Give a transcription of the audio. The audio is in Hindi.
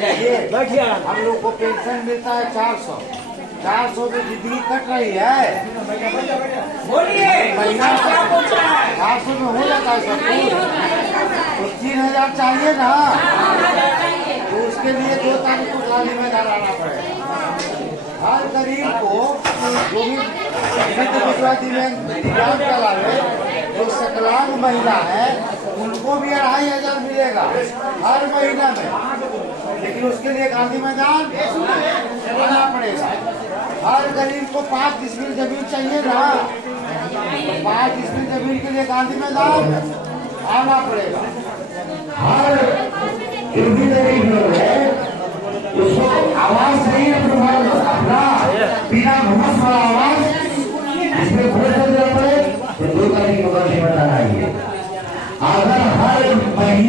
देखिए हम लोग को पेंशन मिलता है 400 में जिंदगी कट रही है। महीना 400 में हो जाता है सब कुछ, तो 3000 चाहिए ना, तो उसके लिए 2 तारीख को खाली मैदान आना पड़ेगा। हर गरीब को जो भी दिव्यांग चला रहे, जो सकलांग महिला है उनको भी 2500 मिलेगा हर महीना में, लेकिन उसके लिए गांधी मैदान आना पड़ेगा। हर गरीब को 5 डिसमिल जमीन चाहिए ना, तो 5 डिसमिल जमीन के लिए गांधी मैदान आना पड़ेगा। हर जो भी गरीब लोग है उसको आवाज चाहिए, अपना बिना घुमस वाला आवाज, इसमें खोल देना पड़े तो 2 तारीख को गांधी मैदान आइए। अगर हर महीने